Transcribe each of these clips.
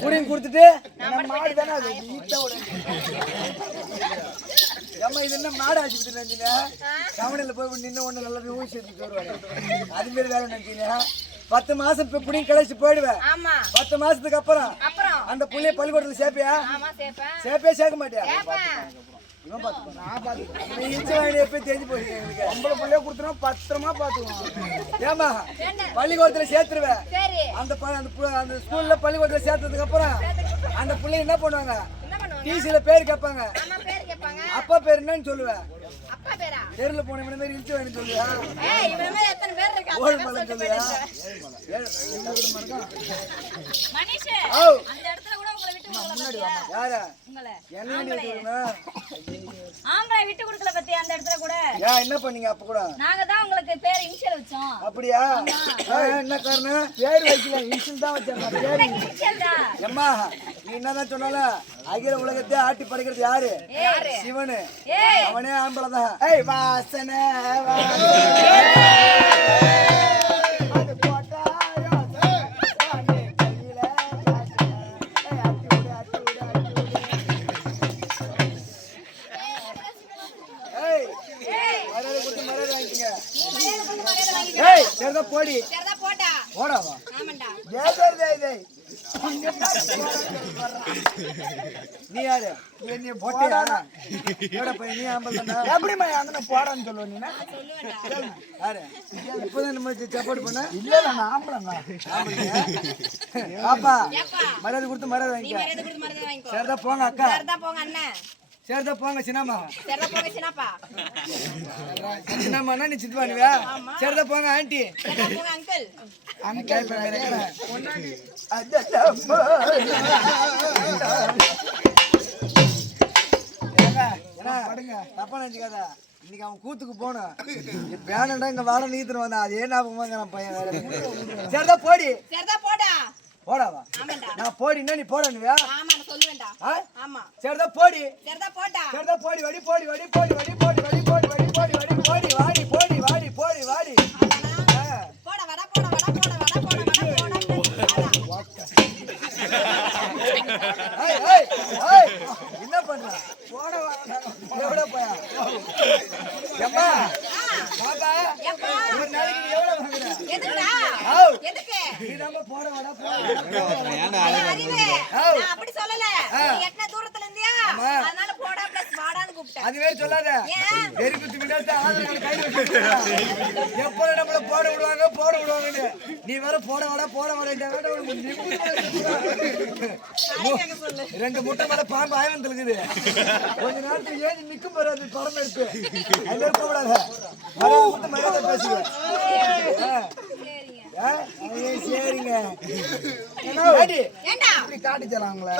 புடிங்கி கொடுத்துட்டு நம்ம மாடு தானே அது. ஏம்மா, இது என்ன மாடு ஆச்சு நினைச்சீங்க கவனில போய் நின்று ஒண்ணு நல்லா ஊசி எடுத்துட்டு வருவாங்க அது மாதிரி வேலை நினைச்சீங்க பத்து மாசம் இப்ப புடிங்க கழிச்சு போயிடுவேன். பத்து மாசத்துக்கு அப்புறம். அந்த புள்ளைய பள்ளிக்கூடத்துல சேர்ப்பியா? சேர்ப்பே சேர்க்க மாட்டியா? பள்ளிக்கூடத்துல சேர்த்துருவேன். சரி. அந்த அந்த ஸ்கூல்ல பள்ளிக்கூடத்துல சேர்த்ததுக்கு அப்புறம் அந்த பிள்ளை என்ன பண்ணுவாங்க? டிசில பேர் கேட்பாங்க. அப்பா பேர் என்னன்னு சொல்லுவேன். அப்பா பேரா? தெருல போன இவன மாதிரி இழுத்து வேணும் சொல்லுவேன் ஏய் இவன மாதிரி எத்தனை பேர் இருக்கு ஓடு மலை அந்த இடத்துல ஆம்பளை விட்டு கொடுக்கல பத்தியா அந்த இடத்துல கூட. என்ன பண்ணீங்க அப்ப கூட? நாங்க தான் உங்களுக்கு பேர் இனிஷியல் வச்சோம். அப்படியா? என்ன காரணம்? பேர் வைக்கல தான் இனிஷியல் தான்? எம்மா நீ என்னதான் சொன்னாலும் அகில உலகத்தை ஆட்டி படைக்கிறது யாரு? யாரு? சிவனு. அவனே ஆம்பளை தான். ஏய் வாசனை அது சரிதா போடி. சரிதா போட்டா போடாவா ஆமாண்டா. ஏய், டேய், டேய், டேய். நீ யாரு? நீ போட்டியா? எவ்வளோ பையன் நீ ஆம்பளை தானா எப்படிமா அங்கே போடான்னு சொல்லுவேன் நீ? சொல்லுவேன்டா. யாரு? இப்போதான் நம்ம சப்போர்ட் பண்ண? இல்ல நான் ஆம்பளைங்க பாப்பா ஏப்பா மரியாதை கொடுத்து மரியாதை நீ வாங்கிக்க மரியாதை கொடுத்து மரியாதை வாங்கிக்கோ. சரிதா போங்க அக்கா. சரிதா போங்க அண்ணன். சரிதா போங்க சின்னம்மா. சரிதா போங்க சின்னப்பா. நீ சித்து பண்ணுவியா சரிதா போங்க ஆண்டி. போங்க அங்கிள். அங்கிள் படுங்க. தப்பா நினைச்சுக்காத. இன்னைக்கு அவன் கூத்துக்கு போனோம். வேணாண்டா இங்க வாட நீத்துட்டு வந்தான் அது ஏன் ஞாபகமா பையன் வேற? சரிதா போடி. சரிதா போடா போடாவா நான் போடின்னா நீ போடணுவியா சொல்லுவேன்டா? ஆமா. சரிதா போடி. சரிதா போடா. சரிதா போடி வடி போடி வடி போடி வடி போடி வடி போடி வடி போடி வடி போடி வாடி போடி வாடி போடி வாடி. போடா வடா போடா வடா போடா வடா போடா வடா போடா என்ன பண்ற? போட எவ்வளோ போயா? எம்மா பாப்பா எப்பா? ஒரு நாளைக்கு எவ்வளோ வாங்குற? எதுக்குடா? ஆவ். எதுக்கு? நீ நம்ம போட வேடா போட. நான் அப்படி சொல்லல. நீ எத்தனை தூரத்துல இருந்தியா? ஆமா. அதனால போடா பிளஸ் வாடான்னு கூப்பிட்டேன். அது மாதிரி சொல்லாத? வெறி குத்து விடாத ஆளுங்களை கை வச்சு எப்போ நம்மள போட விடுவாங்க போட விடுவாங்கன்னு. நீ வேற போட வாடா போட வாடா ரெண்டு முட்டை மேல பாம்பு ஆயம் இருக்குது கொஞ்ச நேரத்துக்கு ஏறி நிக்கும் பாரு அது படம் எடுத்து. அதுல மரியாதை கொடுத்து மரியாதை பேசுவேன். சரிங்க. சரிங்க ஏடி, ஏண்டா? இப்படி காட்டிச்சலாம் அவங்கள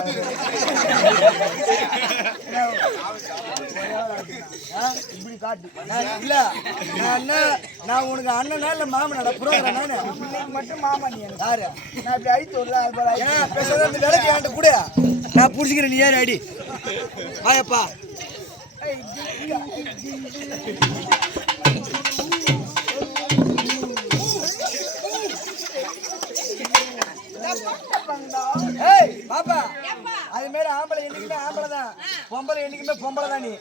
ஆ? இப்படி காட்டு. நான் இல்ல. நான் நான் உனக்கு அண்ணனா இல்ல மாமனடா புரோகிற நானு மட்டும் மாமா நீ யாரு? நான் இப்படி அழித்து போல ஏன் பேசாத அந்த விளக்கு என்கிட்ட கூட. நான் புடிச்சுக்கிறேன் நீ ஏறு அடி. வாயப்பா. ஏய் பாப்பா. அது மாதிரி ஆம்பளை என்னைக்குமே ஆம்பளை தான் பொம்பளை என்னைக்குமே பொம்பளை தான் நீ